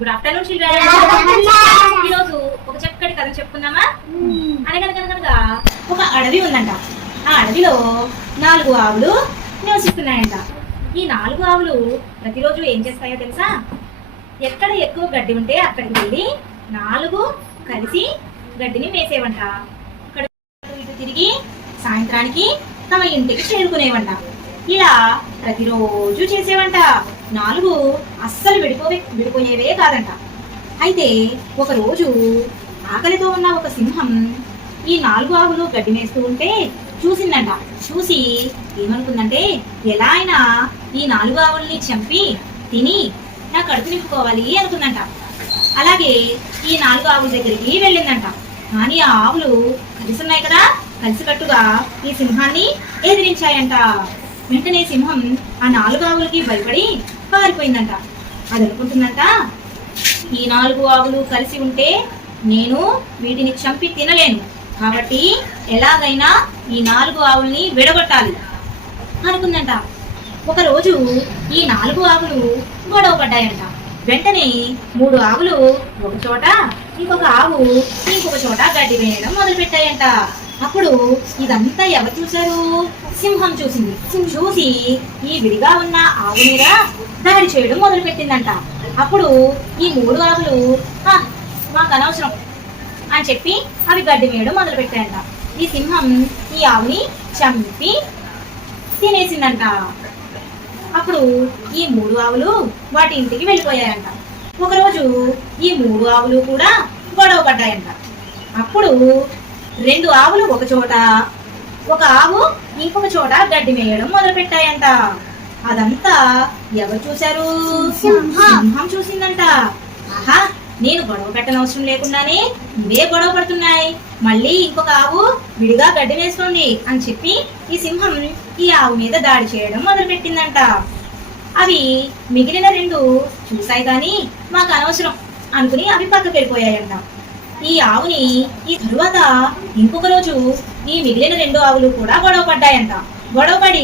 Good afternoon children. ఈరోజు ఒక చక్కటి కథ చెప్పుకుందామా? అనగనగనగా ఒక అడవి ఉందంట. ఆ అడవిలో 4 ఆవులు నివసిస్తున్నాయంట. ఈ 4 ఆవులు ప్రతిరోజు ఏం చేస్తాయో తెలుసా? ఎక్కడ ఎక్కువ గడ్డి ఉంటే అక్కడికి వెళ్ళి 4 కలిసి గడ్డిని మేసేవంట. అక్కడ ఇటు తిరిగి సాయంత్రానికి తమ ఇంటికి చేరుకునేవంట. ఇలా ప్రతిరోజు చేసేవంట. 4 అస్సలు విడిపోయేవే కాదంట. అయితే ఒకరోజు ఆకలితో ఉన్న ఒక సింహం ఈ 4 ఆవులు గడ్డి మేస్తూ ఉంటే చూసిందంట. చూసి ఏమనుకుందంటే, ఎలా అయినా ఈ 4 ఆవుల్ని చంపి తిని నా కడుపు నింపుకోవాలి అనుకుందంట. అలాగే ఈ 4 ఆవుల దగ్గరికి వెళ్ళిందంట. కానీ ఆ ఆవులు కలిసి ఉన్నాయి కదా, కలిసికట్టుగా ఈ సింహాన్ని ఎదిరించాయంట. వెంటనే సింహం ఆ 4 ఆవులకి భయపడి పారిపోయిందంట. అది అనుకుంటుందంట, ఈ 4 ఆవులు కలిసి ఉంటే నేను వీటిని చంపి తినలేను, కాబట్టి ఎలాగైనా ఈ 4 ఆవుల్ని విడగొట్టాలి అనుకుందంట. ఒకరోజు ఈ 4 ఆవులు గొడవ పడ్డాయంట. వెంటనే 3 ఆవులు ఒక చోట, ఇంకొక ఆవు ఇంకొక చోట గడ్డి వేయడం మొదలు పెట్టాయంట. అప్పుడు ఇదంతా ఎవరు చూశారు? సింహం చూసింది. చూసి ఈ విడిగా ఉన్న ఆవు మీద దాడి చేయడం మొదలు పెట్టిందంట. అప్పుడు ఈ 3 ఆవులు మాకు అనవసరం అని చెప్పి అవి గడ్డి వేయడం మొదలు పెట్టాయంట. ఈ సింహం ఈ ఆవుని చంపి తినేసిందంట. అప్పుడు ఈ 3 ఆవులు వాటి ఇంటికి వెళ్ళిపోయాయంట. ఒకరోజు ఈ 3 ఆవులు కూడా గొడవ పడ్డాయంట. అప్పుడు 2 ఆవులు ఒక చోట, ఒక ఆవు ఇంకొక చోట గడ్డి మేయడం మొదలు పెట్టాయంట. అదంతా ఎవరు చూశారు? సింహం చూసిందంట. ఆహా, నేను గొడవ పెట్టనవసరం లేకుండానే ఇవే గొడవ పడుతున్నాయి, మళ్ళీ ఇంకొక ఆవు విడిగా గడ్డి వేస్తుంది అని చెప్పి ఈ సింహం ఈ ఆవు మీద దాడి చేయడం మొదలు పెట్టిందంట. అవి మిగిలిన 2 చూసాయి కానీ మాకు అనవసరం అనుకుని అవి పక్కకి వెళ్ళిపోయాయంట. ఈ ఆవుని ఈ తరువాత ఇంకొక రోజు ఈ మిగిలిన 2 ఆవులు కూడా గొడవ పడ్డాయంట. గొడవపడి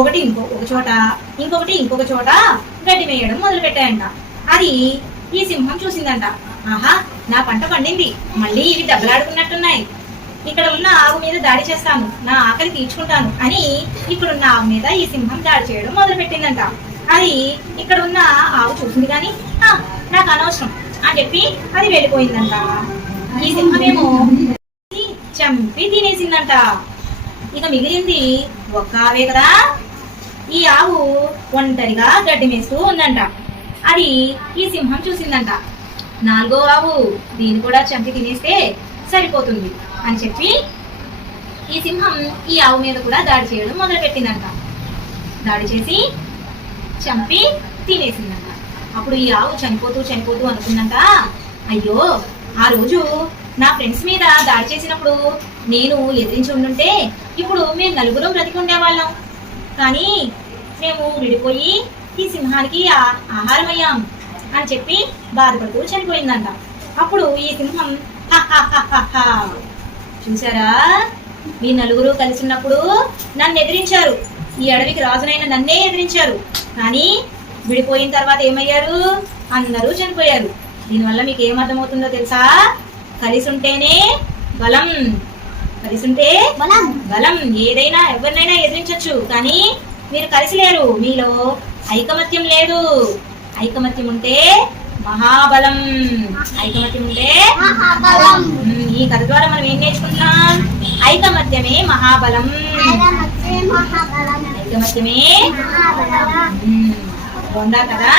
ఒకటి ఒక చోట, ఇంకొకటి ఇంకొక చోట గడ్డి వేయడం మొదలు పెట్టాయంట. అది ఈ సింహం చూసిందంట. ఆహా, నా పంట పండింది, మళ్ళీ ఇవి దెబ్బలాడుకున్నట్టున్నాయి, ఇక్కడ ఉన్న ఆవు మీద దాడి చేస్తాను, నా ఆకలి తీర్చుకుంటాను అని ఇక్కడున్న ఆవు మీద ఈ సింహం దాడి చేయడం మొదలు పెట్టిందంట. అది ఇక్కడ ఉన్న ఆవు చూసింది కానీ నాకు అనవసరం అని చెప్పి అది వెళ్ళిపోయిందంట. ఈ సింహమేమో చంపి తినేసిందంట. ఇక మిగిలింది ఒక్క ఆవే కదా. ఈ ఆవు ఒంటరిగా గడ్డి మేస్తూ ఉందంట. అది ఈ సింహం చూసిందంట. 4వ ఆవు దీన్ని కూడా చంపి తినేస్తే సరిపోతుంది అని చెప్పి ఈ సింహం ఈ ఆవు మీద కూడా దాడి చేయడం మొదలు పెట్టిందంట. దాడి చేసి చంపి తినేసిందంట. అప్పుడు ఈ ఆవు చనిపోతూ అనుకుందంట, అయ్యో, ఆ రోజు నా ఫ్రెండ్స్ మీద దాడి చేసినప్పుడు నేను ఎదిరించి ఉండుంటే ఇప్పుడు మేము 4 బ్రతికి ఉండేవాళ్ళం, కానీ మేము విడిపోయి ఈ సింహానికి ఆహారం అయ్యాం అని చెప్పి బాధపడుతూ చనిపోయిందంట. అప్పుడు ఈ సింహం చూసారా, మీ 4 కలిసి ఉన్నప్పుడు నన్ను ఎదిరించారు, ఈ అడవికి రాజునైన నన్నే ఎదిరించారు, కానీ విడిపోయిన తర్వాత ఏమయ్యారు? అందరూ చనిపోయారు. దీనివల్ల మీకు ఏమర్థమవుతుందో తెలుసా? కలిసి ఉంటేనే బలం, కలిసి ఉంటే బలం. ఏదైనా ఎవరినైనా ఎదిరించవచ్చు, కానీ మీరు కలిసి లేరు, మీలో ఐకమత్యం లేదు. ఐకమత్యం ఉంటే మహాబలం. ఐకమత్యం ఉంటే మహాబలం. ఈ కథ ద్వారా మనం ఏం నేర్చుకుంటున్నాం? ఐకమత్యమే మహాబలం. ఐకమత్యమే బాగుందా కదా?